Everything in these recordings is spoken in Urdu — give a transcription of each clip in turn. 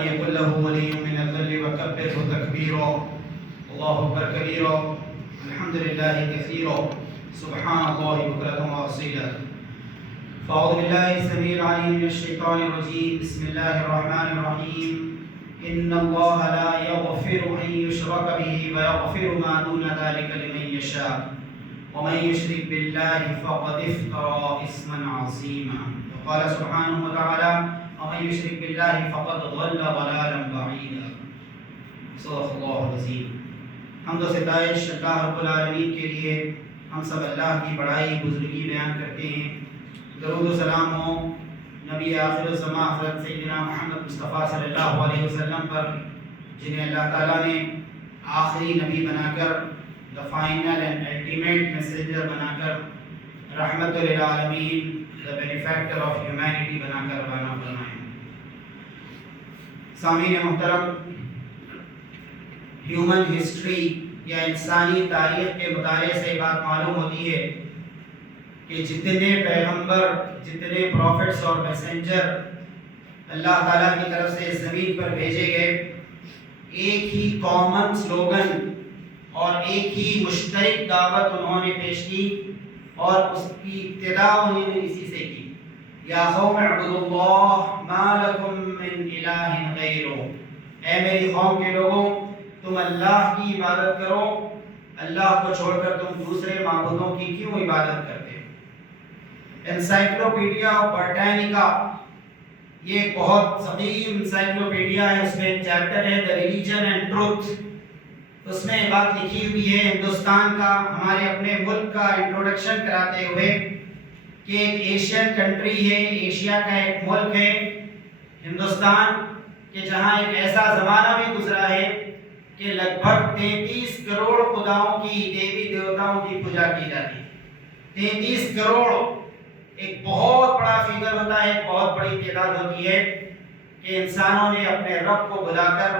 لم يكن له ولي من الذل وكبره تكبيرا. الله أكبر كبيرا، الحمد لله كثيرا، سبحان الله بكرة وأصيلا. فأعوذ بالله السميع العليم من الشيطان الرجيم. بسم الله الرحمن الرحيم. إن الله لا يغفر أن يشرك به ويغفر ما دون ذلك لمن يشاء ومن يشرك بالله فقد افترى إثما عظيما. وقال سبحانه وتعالى ومن يشرك بالله فقد ضل ضلالا بعيدا. صدق الله العظيم. حمد و ستائش اللہ رب العالمین کے لیے. ہم سب اللہ کی بڑائی بزرگی بیان کرتے ہیں. درود و سلام ہو نبی آخر الزمان حضرت سیدنا محمد مصطفیٰ صلی اللہ علیہ وسلم پر، جنہیں اللہ تعالیٰ نے آخری نبی بنا کر، the final and ultimate messenger بنا کر، رحمت للعالمین، دا بینیفیکٹر آف ہیومینٹی بنا کر روانہ فرمائے. سامعین محترم، ہیومن ہسٹری یا انسانی تاریخ کے مطالعے سے بات معلوم ہوتی ہے کہ جتنے پیغمبر، جتنے پروفٹس اور میسنجر اللہ تعالیٰ کی طرف سے زمین پر بھیجے گئے، ایک ہی کامن سلوگن اور ایک ہی مشترک دعوت انہوں نے پیش کی، اور اس کی ابتدا انہوں نے اسی سے کی. یا قوم اعبدوا اللہ ما لکم من الہ غیرہ. اے میری قوم کے لوگوں، تم اللہ کی عبادت کرو، اللہ کو چھوڑ کر تم دوسرے معبودوں کی کیوں عبادت کرتے ہو. انسائکلوپیڈیا آف برٹانیکا، یہ ایک بہت ثقیل انسائکلوپیڈیا ہے. اس میں ایک چیپٹر ہے دی ریلیجن اینڈ ٹروتھ. اس میں بات لکھی ہوئی ہے ہندوستان کا، ہمارے اپنے ملک کا انٹروڈکشن کراتے ہوئے، کہ ایک ایشین کنٹری ہے، ایشیا کا ایک ملک ہے ہندوستان، کہ جہاں ایک ایسا زمانہ بھی گزرا ہے کہ لگ بھگ 33 کروڑ خداؤں کی، دیوی دیوتاؤں کی پوجا کی جاتی ہے. 33 کروڑ ایک بہت بڑا فگر ہوتا ہے، ایک بہت بڑی تعداد ہوتی ہے کہ انسانوں نے اپنے رب کو بلا کر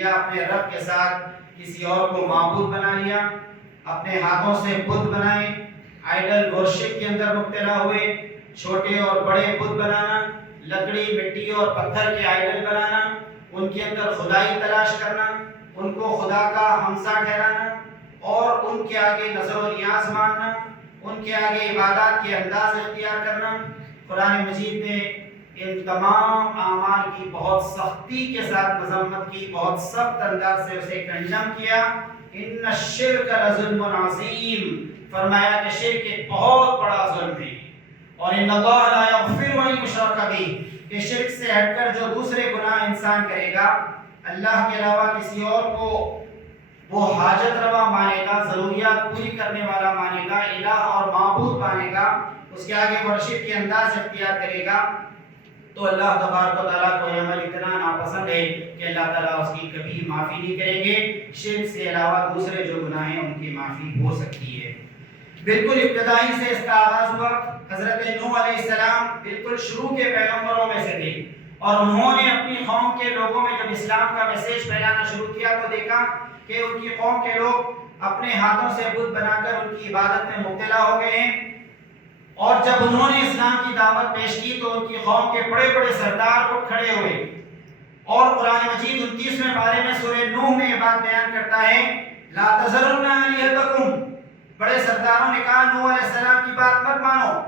یا اپنے رب کے ساتھ کسی اور کو معبود بنا لیا، اپنے ہاتھوں سے بت بنائے، آئیڈل ورشپ کے اندر مبتلا ہوئے، چھوٹے اور بڑے بت بنانا، لکڑی، مٹی اور پتھر کے آئیڈل بنانا، ان کے اندر خدائی تلاش کرنا، ان کو خدا کا ہمسا ٹھہرانا اور ان کے آگے نظر و نیاز ماننا، ان کے آگے عبادات کے انداز اختیار کرنا. قرآن مجید نے ان تمام اعمال کی بہت سختی کے ساتھ مذمت کی، بہت سخت انداز سے اسے کنڈم کیا. ان الشرک لظلم عظیم، فرمایا کہ شرک ایک بہت بڑا ظلم ہے. اور ان اللہ لا یغفر ان یشرک بہ، کہ شرک سے ہٹ کر جو دوسرے گناہ انسان کرے گا، اللہ کے علاوہ کسی اور کو وہ حاجت روا مانے گا، ضروریات پوری کرنے والا مانے گا، الہ اور معبود مانے گا، اس کے آگے ورشپ کے انداز اختیار کرے گا، تو اللہ تبارک و تعالیٰ کو یہ عمل اتنا ناپسند ہے کہ اللہ تعالیٰ اس کی کبھی معافی نہیں کریں گے. شرک سے علاوہ دوسرے جو گناہ ہیں ان کی معافی ہو سکتی ہے. بالکل ابتدائی سے اس کا آغاز ہوا. حضرت نوح علیہ السلام بالکل شروع کے پیغمبروں میں سے تھے، اور انہوں نے اپنی قوم کے لوگوں میں جب اسلام کا میسیج پھیلانا شروع کیا تو دیکھا کہ ان کی قوم کے لوگ اپنے ہاتھوں سے بت بنا کر ان کی عبادت میں مبتلا ہو گئے ہیں. اور جب انہوں نے اسلام کی دعوت پیش کی تو ان کی قوم کے بڑے بڑے سردار اٹھ کھڑے ہوئے. اور قرآن مجید 29ویں پارے میں سورہ نوح میں یہ بات بیان کرتا ہے، لا تذرن آلہتکم. بڑے سرداروں نے کہا نوح علیہ السلام کی بات مت مانو،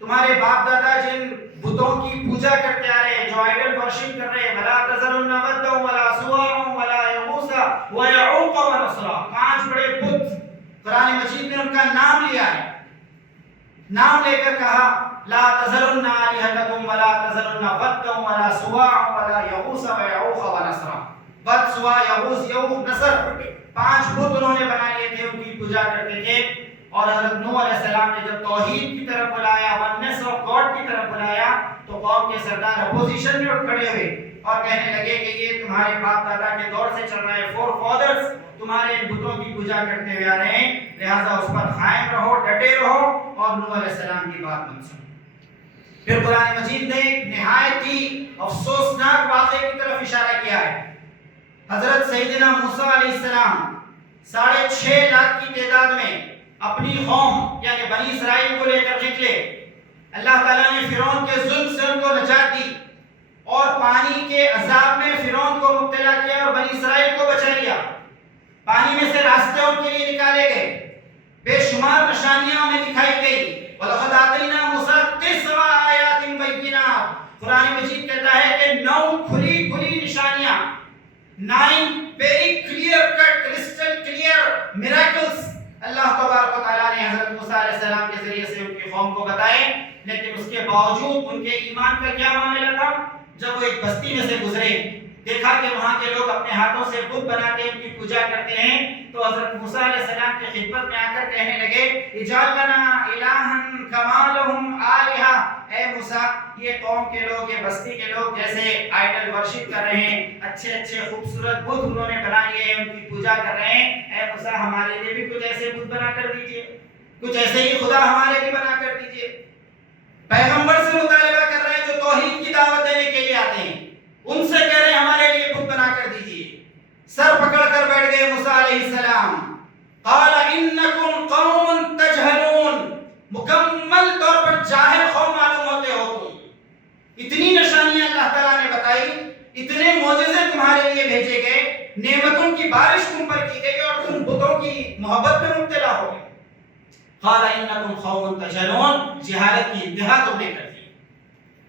تمہارے باپ دادا جن بتوں کی پوجا کرتے آ رہے ہیں، جو آئیڈل ورشپ کر رہے ہیں، ولا تذرن ودا ولا سواع ولا یغوث ویعوق ونسرا، 5 بڑے بت قرآن مجید نے ان کا نام لیا ہے. نام لے کر کہا لا تذرن آلہتکم ولا تذرن ودا ولا سواع ولا یغوث ویعوق ونسرا. ود، سواع، یغوث، یعوق، نصر، 5 بت انہوں نے بنا لیے تھے، ان کی پوجا کرتے تھے. اور حضرت نوح علیہ السلام نے جب توحید کی طرف بلایا، ونس آف گاڈ کی طرف بلایا، تو قوم کے سردار اپوزیشن میں اٹھ کھڑے ہوئے اور کہنے لگے کہ یہ تمہارے باپ دادا کے دور سے چل رہا ہے، فور فادرز تمہارے بتوں کی پوجا کرتے ہوئے آ رہے ہیں، لہٰذا اس پر قائم رہو، ڈٹے رہو اور نوح علیہ السلام کی بات مت سنو. پھر قرآن مجید نے ایک نہایت ہی افسوسناک واقعے کی طرف اشارہ کیا ہے. حضرت سیدنا موسیٰ علیہ السلام 6.5 لاکھ کی تعداد میں اپنی قوم یعنی بنی اسرائیل کو لے کر نکلے. اللہ تعالیٰ نے فرعون کے ظلم سے ان کو نجات دی. اور پانی کے عذاب میں فرعون کو مبتلا کیا اور بنی اسرائیل کو بچا لیا. پانی میں سے راستے ان کے لیے نکالے گئے, بے شمار نشانیاں انہیں دکھائی گئی. وَلَقَدْ آتَيْنَا مُوسَىٰ 9 آیَاتٍ بَيِّنَاتٍ. قرآن مجید کہتا ہے کہ 9 کھلی نشانیاں, 9 very clear cut, crystal clear miracles اللہ تبارک و تعالیٰ نے حضرت موسیٰ علیہ السلام کے ذریعے سے ان کی قوم کو بتائے. لیکن اس کے باوجود ان کے ایمان کا کیا معاملہ تھا؟ جب وہ ایک بستی میں سے گزرے, دیکھا کہ وہاں کے لوگ اپنے ہاتھوں سے بت بناتے ہیں, ان کی پوجا کرتے ہیں, تو حضرت موسیٰ علیہ السلام کی خدمت میں آ کر کہنے لگے اجعل لنا الہا کما لہم آلہہ. اے موسیٰ, یہ قوم کے لوگ, یہ بستی کے لوگ جیسے آئیڈل ورشپ کر رہے ہیں, اچھے خوبصورت بت انہوں نے بنا لیے ہیں, ان کی پوجا کر رہے ہیں, اے موسیٰ ہمارے لیے بھی کچھ ایسے بت بنا کر دیجئے, کچھ ایسے ہی خدا ہمارے لیے بنا کر دیجئے. پیغمبر سے مطالبہ کر رہے ہیں جو توحید کی دعوت دینے کے لیے آتے ہیں, ان سے کہہ رہے ہیں ہمارے لیے بت بنا کر دیجئے. سر پکڑ کر بیٹھ گئے موسیٰ علیہ السلام. قال انکم قوم تجہلون, مکمل طور پر جاہل قوم معلوم ہوتے ہو تم. اتنی نشانیاں اللہ تعالیٰ نے بتائی, اتنے معجزے تمہارے لیے بھیجے گئے, نعمتوں کی بارش تم پر کی گئی اور تم بتوں کی محبت میں مبتلا ہو گئے. قال انکم قوم تجہلون, جہالت کی انتہا تم نے کر دی.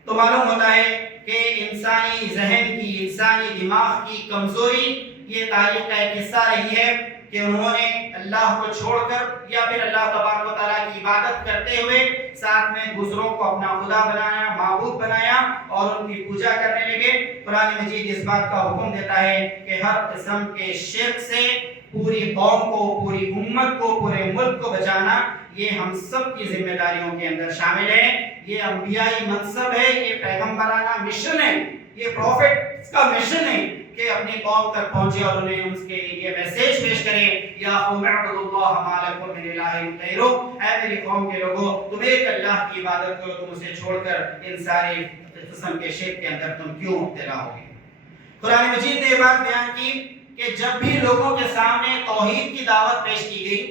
تو معلوم ہوتا ہے کہ انسانی ذہن کی, انسانی دماغ کی کمزوری یہ تاریخ کا ایک حصہ رہی ہے کہ انہوں نے اللہ کو چھوڑ کر یا پھر اللہ تبارک و تعالیٰ کی عبادت کرتے ہوئے ساتھ میں دوسروں کو اپنا خدا بنایا, معبود بنایا اور ان کی پوجا کرنے لگے. قرآن مجید اس بات کا حکم دیتا ہے کہ ہر قسم کے شرک سے پوری قوم کو, پوری امت کو, پورے ملک کو بچانا یہ ہم سب کی ذمہ داریوں کے اندر شامل ہے. یہ انبیائی منصب ہے, یہ پیغمبرانہ مشن ہے, یہ پروفیٹ کا مشن ہے کہ اپنی قوم تک پہنچے اور انہیں اس کے یہ میسیج پیش کریں یا قوم اعبدوا اللہ ما لکم من الہ غیرہ. اے میری قوم کے لوگوں, تم ایک اللہ کی عبادت کرو, تم اسے چھوڑ کر ان سارے قسم کے شرک کے اندر تم کیوں مبتلا ہوگے. قرآن مجید نے یہ بات بیان کی کہ جب بھی لوگوں کے سامنے توحید کی دعوت پیش کی گئی,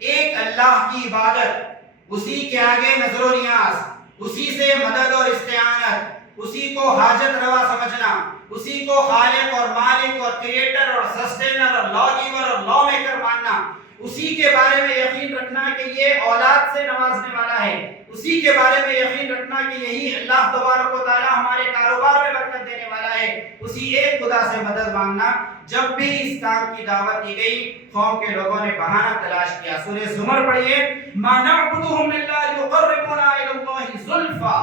ایک اللہ کی عبادت, اسی کے آگے نظر و نیاز, اسی سے مدد اور استعانت, اسی کو حاجت روا سمجھنا, اسی کو خالق اور مالک اور کریٹر اور سسٹینر اور لا گیور اور لا میکر ماننا, اسی کے بارے میں یقین رکھنا کہ یہ اولاد سے نوازنے والا ہے, اسی کے بارے میں یقین رکھنا کہ یہی اللہ تبارک و تعالی ہمارے کاروبار میں برکت دینے والا ہے, اسی ایک خدا سے مدد مانگنا. جب بھی اس کام کی دعوت دی گئی, قوم کے لوگوں نے بہانہ تلاش کیا. سورہ زمر پڑھیے, ما نعبدهم الا ليقربونا الى الله زلفا.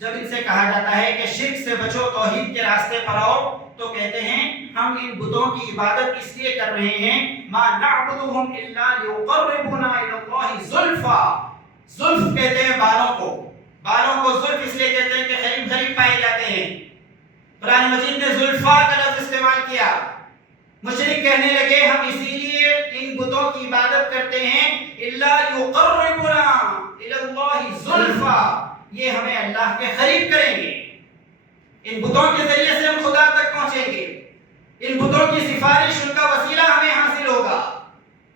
جب ان سے کہا جاتا ہے کہ شرک سے بچو, توحید کے راستے پر آؤ, تو کہتے ہیں ہم ان بتوں کی عبادت اس لیے کر رہے ہیں, ما نعبدهم الا ليقربونا الى الله زلفا. زلف کہتے ہیں بالوں کو, بالوں کو زلف اس لیے کہتے ہیں کہ قریب قریب پائے جاتے ہیں. قرآن مجید نے زلفا کا لفظ استعمال کیا. مشرک کہنے لگے ہم اسی لیے ان بتوں کی عبادت کرتے ہیں الا یقربنا الی اللہ زلفا, یہ ہمیں اللہ کے قریب کریں گے, ان بتوں کے ذریعے سے ہم خدا تک پہنچیں گے, ان بتوں کی سفارش, ان کا وسیلہ ہمیں حاصل ہوگا.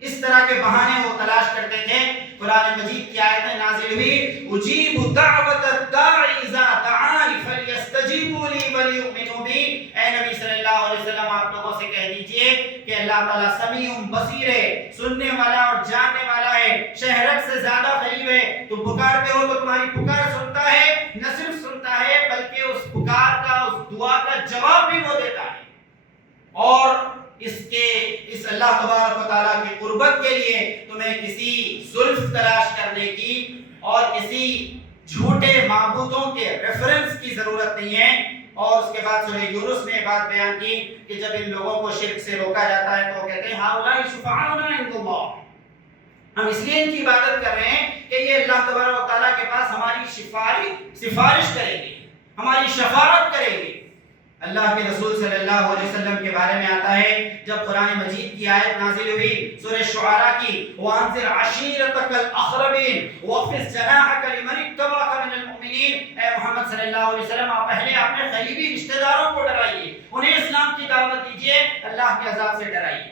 اس طرح کے بہانے وہ تلاش کرتے تھے. قرآن مجید کی آیتیں نازل ہوئی, اجیب دعوت الداعی اذا دعانی فلیستجیبوا لی ولیؤمنوا بی. اے نبی صلی اللہ علیہ وسلم, آپ لوگوں سے کہہ دیجئے کہ اللہ تعالیٰ سمیع بصیر ہے, سننے والا اور جاننے والا ہے, شہرک سے زیادہ قریب ہے. تم پکارتے ہو تو تمہاری پکار سنتا ہے, نہ صرف سنتا ہے بلکہ اس پکار کا, اس دعا کا جواب بھی وہ دیتا ہے. اور اس اللہ تبارک و تعالیٰ کی قربت کے لیے تمہیں کسی زلف تلاش کرنے کی اور کسی جھوٹے معبودوں کے ریفرنس کی ضرورت نہیں ہے. اور اس کے بعد سورہ یونس میں بات بیان کی کہ جب ان لوگوں کو شرک سے روکا جاتا ہے تو کہتے ہیں ہؤلاء شفعاؤنا عند اللہ, ہم اس لیے ان کی عبادت کر رہے ہیں کہ یہ اللہ تبارک و تعالیٰ کے پاس ہماری سفارش کریں گے, ہماری شفاعت کریں گے. اللہ کے رسول صلی اللہ علیہ وسلم کے بارے میں آتا ہے, جب قرآن مجید کی آیت نازل ہوئی سورہ شعراء کی, وَأَنذِرْ عَشِيرَتَكَ الْأَقْرَبِينَ وَاخْفِضْ جَنَاحَكَ لِمَنِ اتَّبَعَكَ مِنَ الْمُؤْمِنِينَ. اے محمد صلی اللہ علیہ وسلم, آپ پہلے اپنے قریبی رشتہ داروں کو ڈرائیے, انہیں اسلام کی دعوت دیجیے, اللہ کے عذاب سے ڈرائیے.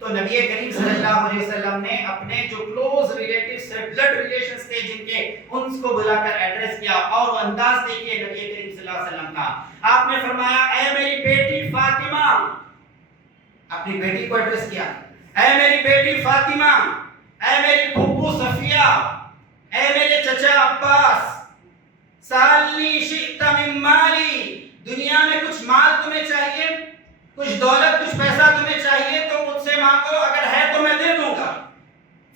تو نبی کریم صلی اللہ علیہ وسلم نے اپنے جو کلوز ریلیٹیوز تھے, بلڈ ریلیشنز تھے جن کے, ان کو بلا کر ایڈریس کیا. اور انداز دیکھیے نبی کریم صلی اللہ علیہ وسلم کا. آپ نے فرمایا اے میری بیٹی فاطمہ، اپنی بیٹی کو ایڈریس کیا، اے میری بیٹی فاطمہ، اے میری پھوپھو صفیہ، اے میرے چچا عباس، سالنی شئت من مالی، دنیا میں کچھ مال تمہیں چاہیے، کچھ دولت، کچھ پیسہ تمہیں چاہیے تو مجھ سے مانگو، اگر ہے تو میں دے دوں گا.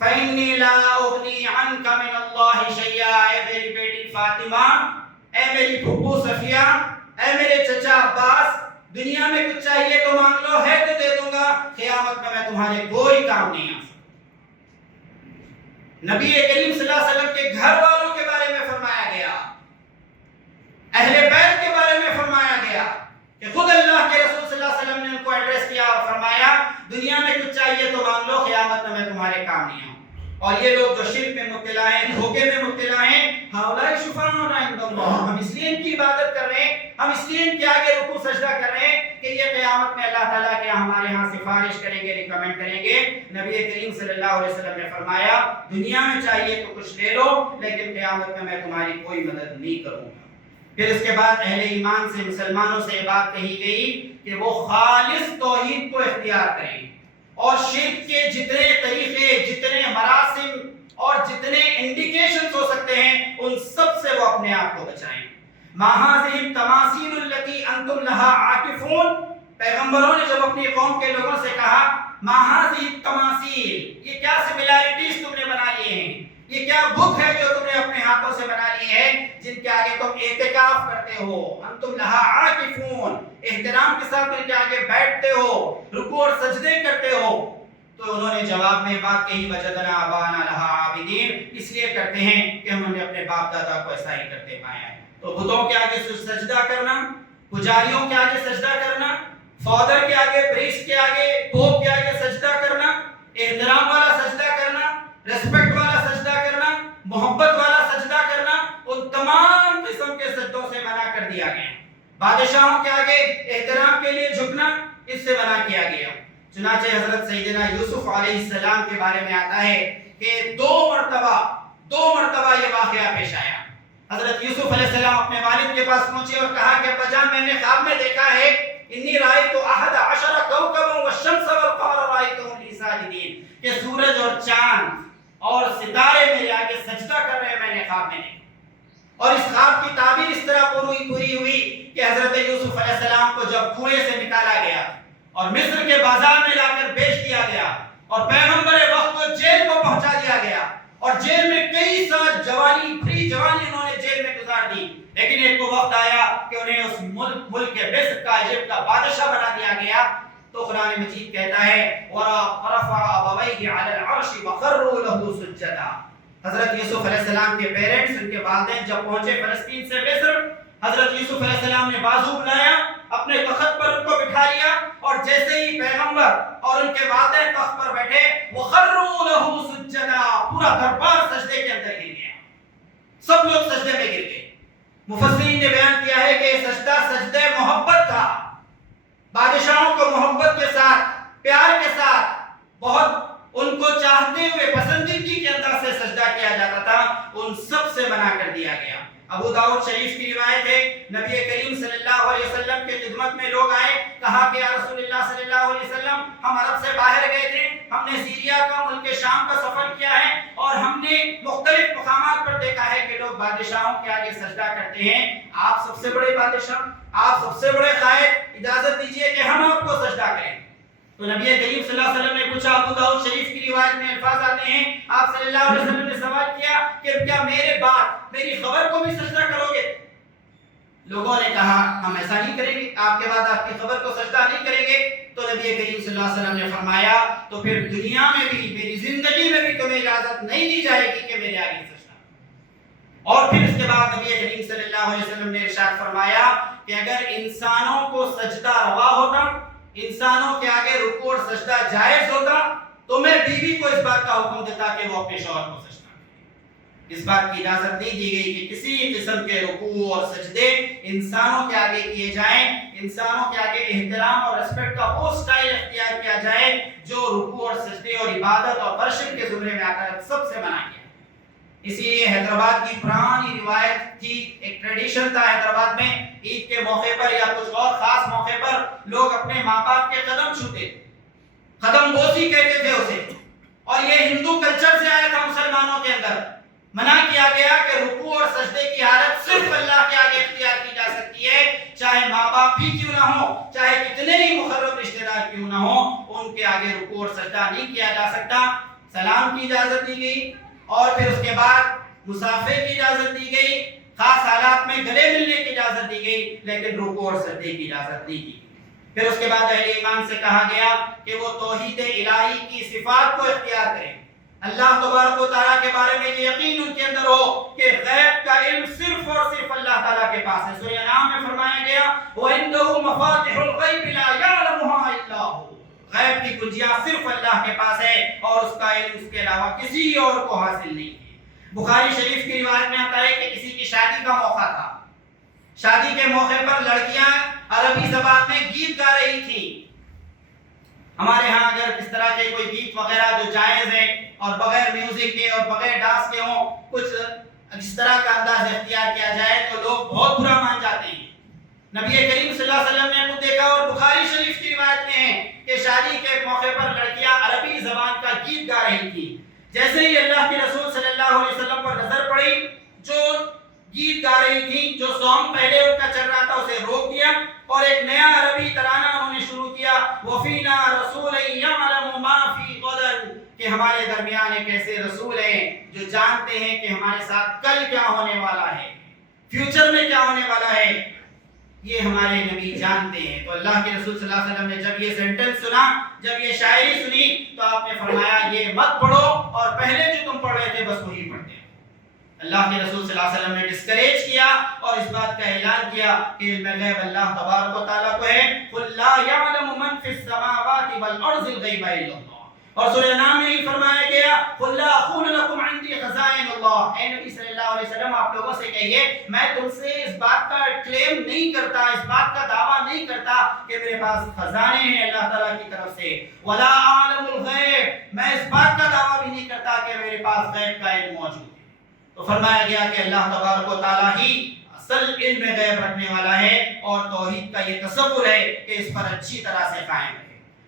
فإني لا أغني عنك من الله شيئا، اے میری بیٹی فاطمہ، اے میری پھوپھو صفیہ، اے میرے چچا عباس، دنیا میں کچھ چاہیے تو مانگ لو، ہے تو دے دوں گا، قیامت میں تمہارے کوئی کام نہیں آ سکتا. نبی کریم صلی اللہ علیہ وسلم کے گھر والوں کے بارے میں فرمایا گیا، اہل بیت کے بارے میں فرمایا گیا کہ خود اللہ کے رسول صلی اللہ علیہ وسلم نے ان کو ایڈریس کیا اور فرمایا دنیا میں کچھ چاہیے تو مانگ لو، قیامت میں تمہارے کام نہیں آؤں. اور یہ لوگ جو شرک میں مبتلا ہیں، دھوکے میں مبتلا ہیں، ہؤلاء شفعاؤنا عند اللہ، ہم اس لیے ان کی عبادت کر رہے ہیں، ہم اس لیے ان کے آگے رکوع سجدہ کر رہے ہیں کہ یہ قیامت میں اللہ تعالیٰ کے ہمارے ہاں سفارش کریں گے، ریکمنڈ کریں گے. نبی کریم صلی اللہ علیہ وسلم نے فرمایا دنیا میں چاہیے تو کچھ لے لو، لیکن قیامت میں تمہاری کوئی مدد نہیں کروں گا. پھر اس کے بعد اہل ایمان سے، مسلمانوں سے یہ بات کہی گئی کہ وہ خالص توحید کو اختیار کریں اور شرک کے جتنے طریقے، جتنے مراسم اور جتنے انڈیکیشنز ہو سکتے ہیں ان سب سے وہ اپنے آپ کو بچائیں. ما هذه التماثيل التي انتم لها عاکفون، پیغمبروں نے جب اپنی قوم کے لوگوں سے کہا ما هذه التماثيل، یہ کیا سملیرٹیز تم نے بنا لیے ہیں، یہ کیا بت ہے جو تم نے اپنے ہاتھوں سے بنا لی ہے، جن کے آگے تم اعتکاف کرتے ہو، انتم لها عاکفون، احترام کے ساتھ ان کے آگے بیٹھتے ہو، رکوع اور سجدے کرتے ہو. تو انہوں نے جواب میں بات کہی وجدنا آبانا لها عابدین، اس لیے کرتے ہیں کہ ہم نے اپنے باپ دادا کو ایسا ہی کرتے پایا ہے. تو بتوں کے آگے سجدہ کرنا، پجاریوں کے آگے سجدہ کرنا، فادر کے آگے، پریسٹ کے آگے، پوپ کے آگے سجدہ کرنا، احترام والا سجدہ کرنا، ریسپیکٹ والا سجدہ کرنا، محبت والا سجدہ کرنا، ان تمام قسم کے سجدوں سے منع کر دیا گیا. بادشاہوں کے آگے احترام کے لیے جھکنا، اس سے منع کیا گیا. چنانچہ حضرت سیدنا یوسف علیہ السلام کے بارے میں آتا ہے کہ دو مرتبہ یہ واقعہ پیش آیا. حضرت یوسف علیہ السلام اپنے والد کے پاس پہنچے اور کہا کہ ابا جان، میں نے خواب میں دیکھا ہے انی رأیت 11 کوكبا والشمس والقمر رأیتهم لی ساجدین، کہ سورج اور چاند اور ستارے میرے آگے سجدہ کر رہے ہیں، میں نے خواب میں دیکھا. اور اس خواب کی تعبیر اس طرح پوری ہوئی کہ حضرت یوسف علیہ السلام کو جب کنویں سے نکالا گیا اور مصر کے بازار میں لا کر بیچ دیا گیا اور پیغمبر وقت کو جیل کو پہنچا دیا گیا اور جیل میں کئی سال بھری جوانی انہوں نے جیل میں گزار دی، لیکن ایک کو وقت آیا کہ انہیں اس ملک کے مصر کا، عجب کا بادشاہ بنا دیا گیا. تو قرآن مجید کہتا ہے وَرَفَعَ أَبَوَيْهِ عَلَى الْعَرْشِ وَخَرُّوا لَهُ سُجَّدًا. حضرت یوسف علیہ السلام کے پیرنٹس، ان کے والدین جب پہنچے فلسطین سے مصر، حضرت یوسف علیہ السلام نے بازو بنایا، اپنے تخت پر ان کو بٹھا لیا اور جیسے ہی پیغمبر اور ان کے والدین تخت پر بیٹھے وَخَرُّوا لَهُ سُجَّدًا، پورا دربار سجدے کے اندر گر گیا، سب لوگ سجدے میں گر گئے. مفسرین نے بیان کیا ہے کہ یہ سجدہ سجدہ محبت تھا. بادشاہوں کو محبت کے ساتھ، پیار کے ساتھ، بہت ان کو چاہتے ہوئے پسندیدگی کے اندر سے سجدہ کیا جاتا تھا، ان سب سے منع کر دیا گیا. ابو داؤد شریف کی روایت ہے، نبی کریم صلی اللہ علیہ وسلم کے خدمت میں لوگ آئے، کہا کہ یا رسول اللہ صلی اللہ علیہ وسلم، ہم عرب سے باہر گئے تھے، ہم نے سیریا کا، ملک شام کا سفر کیا ہے اور ہم نے مختلف مقامات پر دیکھا ہے کہ لوگ بادشاہوں کے آگے سجدہ کرتے ہیں، آپ سب سے بڑے بادشاہ، آپ سب سے بڑے قائد، اجازت دیجیے کہ ہم آپ کو سجدہ کریں. تو نبی کریم صلی اللہ علیہ وسلم نے پوچھا، ابو داؤد شریف کی روایت میں الفاظ آتے ہیں، آپ صلی اللہ علیہ وسلم نے سوال کیا کہ کیا میرے بعد میری خبر کو بھی سجدہ کرو گے؟ لوگوں نے کہا ہم ایسا نہیں کریں گے، آپ کے بعد آپ کی خبر کو سجدہ نہیں کریں گے. تو نبی کریم صلی اللہ علیہ وسلم نے فرمایا تو پھر دنیا میں بھی، میری زندگی میں بھی تمہیں اجازت نہیں دی جائے گی کہ میرے آگے سجدہ. اور پھر اس کے بعد نبی کریم صلی اللہ علیہ وسلم نے ارشاد فرمایا کہ اگر انسانوں کو سجدہ روا ہوتا، انسانوں کے آگے رکوع اور سجدہ جائز ہوتا، تو میں بیوی کو اس بات کا حکم دیتا کہ وہ اپنے شوہر کو سجدہ کرے. اس بات کی اجازت نہیں دی گئی کہ کسی قسم کے رکوع اور سجدے انسانوں کے آگے کیے جائیں، انسانوں کے آگے احترام اور ریسپیکٹ کا وہ سٹائل اختیار کیا جائے جو رکوع اور سجدے اور عبادت اور ورشپ کے زمرے میں آتا ہے، سب سے منع کیا. اسی لیے حیدرآباد کی پرانی روایت تھی، ایک ٹریڈیشن تھا حیدرآباد میں، عید کے موقع پر یا کچھ اور خاص موقع پر لوگ اپنے ماں باپ کے قدم چھوتے، قدم بوسی کہتے تھے اسے، اور یہ ہندو کلچر سے آیا تھا مسلمانوں کے اندر۔ منع کیا گیا کہ رکوع اور سجدے کی حالت صرف اللہ کے آگے اختیار کی جا سکتی ہے، چاہے ماں باپ بھی کیوں نہ ہو، چاہے کتنے ہی مقرب رشتہ دار کیوں نہ ہو، ان کے آگے رکوع اور سجدہ نہیں کیا جا سکتا۔ سلام کی اجازت دی گئی، اور پھر اس کے بعد مصافحے کی اجازت دی گئی، خاص حالات میں گلے ملنے کی اجازت دی گئی، لیکن رکوع اور سجدے کی اجازت نہیں دی۔ پھر اس کے بعد اہل ایمان سے کہا گیا کہ وہ توحید الہی کی صفات کو اختیار کریں، اللہ تبارک و تعالیٰ کے بارے میں یہ یقین ان کے اندر ہو کہ غیب کا علم صرف اور صرف اللہ تعالیٰ کے پاس ہے۔ سورہ انعام میں فرمایا گیا وَعِندَهُ مَفَاتِحُ الْغَيْبِ لَا يَعْلَمُهَا إِلَّا هُوَ، غیب کی کنجیاں صرف اللہ کے پاس ہے اور اس کا علم اس کے علاوہ کسی اور کو حاصل نہیں ہے۔ بخاری شریف کی روایت میں آتا ہے کہ کسی کی شادی کا موقع تھا، شادی کے موقع پر لڑکیاں عربی زبان میں گیت گا رہی تھیں۔ ہمارے ہاں اگر اس طرح کے کوئی گیت وغیرہ جو جائز ہے اور بغیر میوزک کے اور بغیر ڈانس کے ہوں، کچھ اس طرح کا انداز اختیار کیا جائے تو لوگ بہت برا مان جاتے ہیں۔ نبی کریم صلی اللہ علیہ وسلم نے خود دیکھا، اور بخاری شریف کی روایت میں ہے کہ شادی کے موقع پر لڑکیاں عربی زبان کا گیت گا رہی تھی۔ جیسے ہی اللہ کے رسول صلی اللہ علیہ وسلم پر نظر پڑی، جو گیت گا رہی تھی، جو سانگ پہلے ان کا چل رہا تھا اسے روک دیا اور ایک نیا عربی ترانہ انہوں نے شروع کیا، وَفِينَا رَسُولٌ يَعْلَمُ مَا فِي غَدٍ، کہ ہمارے درمیان ایک ایسے رسول ہیں جو جانتے ہیں کہ ہمارے ساتھ کل کیا ہونے والا ہے، فیوچر میں کیا ہونے والا ہے، یہ ہمارے نبی جانتے ہیں۔ تو اللہ کے رسول صلی اللہ علیہ وسلم نے جب یہ سینٹنس سنا، جب یہ شاعری سنی، تو آپ نے فرمایا یہ مت پڑھو، اور پہلے جو تم پڑھ رہے تھے بس وہی پڑھتے ہیں۔ اللہ کے رسول صلی اللہ علیہ وسلم نے ڈسکریج کیا اور اس بات کا اعلان کیا کہ علم غیب اللہ تبارک و تعالیٰ کو ہے، قُلْ لَا يَعْلَمُ مَنْ فِي السَّمَاوَاتِ وَالْأَرْضِ الْغَيْبَ إِلَّا اللَّهُ، اور سورہ انعام میں ہی فرمایا گیا قُلْ لَا أَقُولُ لَكُمْ عِنْدِي خَزَائِنُ اللَّهِ، اے نبی صلی اللہ علیہ وسلم آپ لوگوں سے کہیے میں تم سے اس بات کا کلیم نہیں کرتا، اس بات کا دعویٰ نہیں کرتا کہ میرے پاس خزانے ہیں اللہ تعالیٰ کی طرف سے، وَلَا أَعْلَمُ الْغَيْبَ، میں اس بات کا دعویٰ بھی نہیں کرتا کہ میرے پاس غیب کا علم موجود ہے۔ تو فرمایا گیا کہ اللہ تبارک و تعالیٰ ہی اصل علم غیب رکھنے والا ہے، اور توحید کا یہ تصور ہے کہ اس پر اچھی طرح سے قائم رہے۔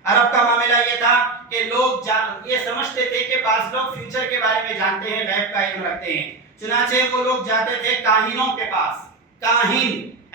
عرب کا معاملہ یہ تھا کہ لوگ یہ سمجھتے تھے کہ بعض لوگ فیوچر کے بارے میں جانتے ہیں، غیب کا علم رکھتے ہیں، چنانچہ وہ لوگ جاتے تھے کاہنوں کے پاس۔ کاہن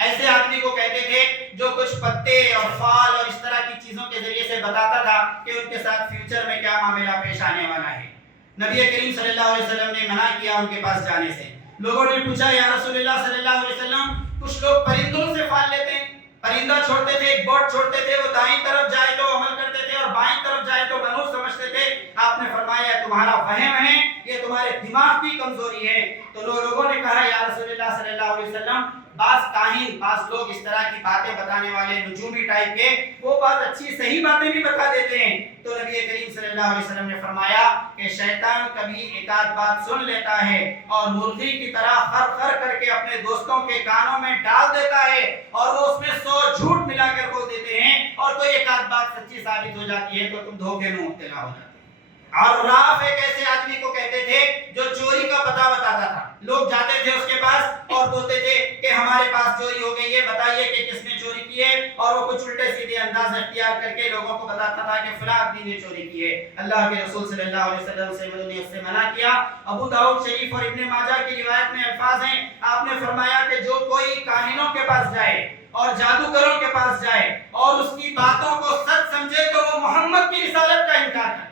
ایسے آدمی کو کہتے تھے جو کچھ پتے اور پھال اور اس طرح کی چیزوں کے ذریعے سے بتاتا تھا کہ ان کے ساتھ فیوچر میں کیا معاملہ پیش آنے والا ہے۔ نبی کریم صلی اللہ علیہ وسلم نے منع کیا ان کے پاس جانے سے۔ لوگوں نے پوچھا یا رسول اللہ صلی اللہ علیہ وسلم، کچھ لوگ پرندوں سے پھال لیتے ہیں، پرندہ چھوڑتے تھے، ایک برڈ چھوڑتے تھے، وہ دائیں طرف جائے تو عمل کرتے تھے اور بائیں طرف جائے تو منحوس سمجھتے تھے۔ آپ نے فرمایا تمہارا وہم ہے، یہ تمہارے دماغ کی کمزوری ہے۔ تو لوگوں نے کہا یا رسول اللہ صلی اللہ علیہ وسلم، بعض کاہن، بعض لوگ اس طرح کی باتیں بتانے والے نجومی ٹائپ کے، وہ بعض اچھی صحیح باتیں بھی بتا دیتے ہیں۔ تو نبی کریم صلی اللہ علیہ وسلم نے فرمایا کہ شیطان کبھی ایک آدھ بات سن لیتا ہے اور مرغی کی طرح خر خر کر کے اپنے دوستوں کے کانوں میں ڈال دیتا ہے، اور وہ اس میں 100 جھوٹ ملا کر بول دیتے ہیں، اور کوئی ایک آدھ بات سچی ثابت ہو جاتی ہے تو تم دھوکے میں مبتلا ہو جاتے ہیں۔ عراف ایک ایسے آدمی کو کہتے تھے جو چوری کا پتہ بتاتا تھا۔ لوگ جاتے تھے اس کے پاس اور بولتے تھے کہ ہمارے پاس چوری ہو گئی ہے، بتائیے کہ کس نے چوری کی ہے، اور وہ کچھ الٹے سیدھے انداز اختیار کر کے لوگوں کو بتاتا تھا کہ فلاں آدمی نے چوری کی ہے۔ اللہ کے رسول صلی اللہ علیہ وسلم نے اس سے منع کیا۔ ابو داؤد شریف اور ابن ماجہ کی روایت میں الفاظ ہیں، آپ نے فرمایا کہ جو کوئی کاہنوں کے پاس جائے اور جادوگروں کے پاس جائے اور اس کی باتوں کو سچ سمجھے تو وہ محمد کی رسالت کا انکار کرے۔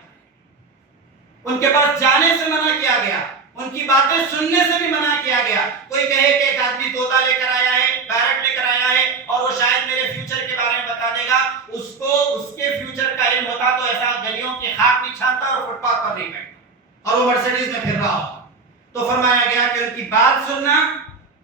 ان کے پاس جانے سے منع کیا گیا، ان کی باتیں سننے سے بھی منع کیا گیا۔ کوئی کہے کہ ایک آدمی طوطا لے کر آیا ہے، پیرٹ لے کر آیا ہے اور وہ شاید میرے فیوچر کے بارے میں بتا دے گا، اس کو اس کے فیوچر کا علم ہوتا تو ایسا گلیوں کی خاک نہیں چھانتا اور فٹ پاتھ پر نہیں بیٹھتا اور وہ مرسیڈیز میں پھر رہا ہوتا۔ تو فرمایا گیا کہ ان کی بات سننا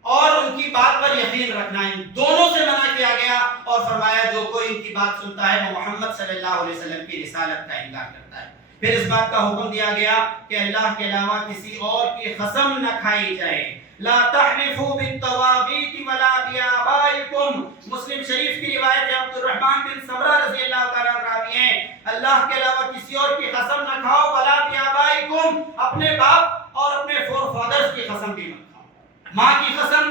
اور ان کی بات پر یقین رکھنا، ان دونوں سے منع کیا گیا، اور فرمایا جو کوئی ان کی بات سنتا ہے وہ محمد صلی اللہ علیہ وسلم کی رسالت کا انکار کرتا ہے۔ پھر اس بات کا حکم دیا گیا کہ اللہ کے علاوہ کسی اور کی قسم نہ کھائی جائے۔ لا تحلفوا بالطواغیت ولا بآبائکم، مسلم شریف کی روایت ہے، عبد الرحمن بن سمرہ رضی اللہ تعالیٰ عنہ راوی ہیں، اللہ کے علاوہ کسی اور کی قسم نہ کھاؤ، ولا بآبائکم، اپنے باپ اور اپنے فور فادر ماں کی قسم،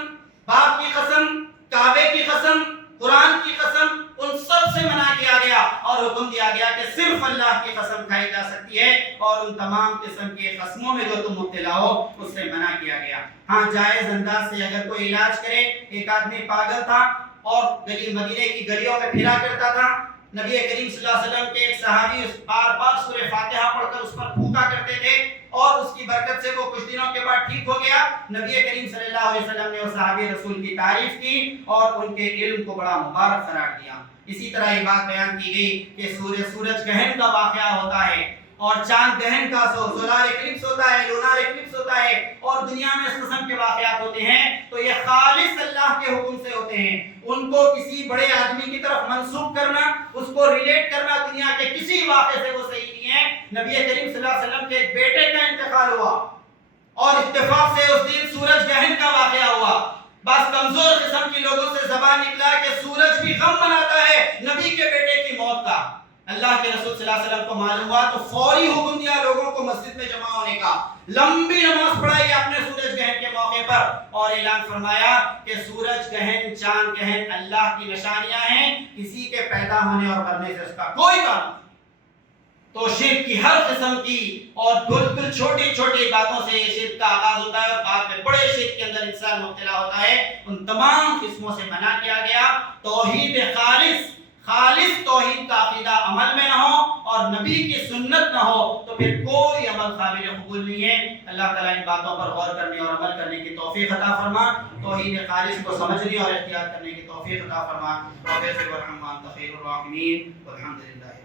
باپ کی قسم، کعبے کی قسم، قرآن کی قسم، ان سب سے منع کیا گیا اور حکم دیا گیا کہ صرف اللہ کی قسم کھائی جا سکتی ہے، اور ان تمام قسم کے قسموں میں جو تم مبتلا ہو اس سے منع کیا گیا۔ ہاں جائز انداز سے اگر کوئی علاج کرے، ایک آدمی پاگل تھا اور مدینے کی گلیوں میں پھرا کرتا تھا، نبی کریم صلی اللہ علیہ وسلم کے ایک صحابی بار بار سورہ فاتحہ پڑھ کر اس پر پھونکا کرتے تھے اور اس کی برکت سے وہ کچھ دنوں کے بعد ٹھیک ہو گیا۔ نبی کریم صلی اللہ علیہ وسلم نے اس صحابی رسول کی تعریف کی اور ان کے علم کو بڑا مبارک قرار دیا۔ اسی طرح یہ بات بیان کی گئی کہ سورج گہن کا واقعہ ہوتا ہے اور چاند گہن کا سولار ایکلپس ہوتا ہے، لونار ایکلپس ہوتا ہے، اور دنیا میں اس قسم کے واقعات ہوتے ہیں تو یہ خالص اللہ کے حکم سے ہوتے ہیں۔ ان کو کسی بڑے آدمی کی طرف منسوب کرنا، اس کو ریلیٹ کرنا دنیا کے کسی واقعے سے وہ صحیح نہیں ہے۔ نبی کریم صلی اللہ علیہ وسلم کے ایک بیٹے کا انتقال ہوا اور اتفاق سے اس دن سورج گہن کا واقعہ ہوا۔ بس کمزور قسم کے لوگوں سے زبان نکلا کہ سورج بھی غم مناتا ہے نبی کے بیٹے کی موت کا۔ اللہ کے رسول صلی اللہ علیہ وسلم کو معلوم ہوا تو فوری حکم دیا لوگوں کو مسجد میں جمع ہونے کا، لمبی نماز پڑھائی آپ نے سورج گہن کے موقع پر، اور اعلان فرمایا کہ سورج گہن، چاند گہن اللہ کی نشانیاں ہیں، کسی کے پیدا ہونے اور مرنے سے اس کا کوئی تعلق نہیں۔ تو شرک کی ہر قسم کی اور بالکل چھوٹی چھوٹی باتوں سے یہ شرک کا آغاز ہوتا ہے اور بعد میں بڑے شرک کے اندر انسان مبتلا ہوتا ہے۔ ان تمام قسموں سے منع کیا گیا۔ توحید خالص توحید کا عقیدہ عمل میں نہ ہو اور نبی کی سنت نہ ہو تو پھر کوئی عمل قابل قبول نہیں ہے۔ اللہ تعالیٰ ان باتوں پر غور کرنے اور عمل کرنے کی توفیق عطا فرما، توحید خالص کو سمجھنے اور اختیار کرنے کی توفیق عطا فرما۔ رب اغفر وارحم وانت خیر الراحمین والحمد للہ۔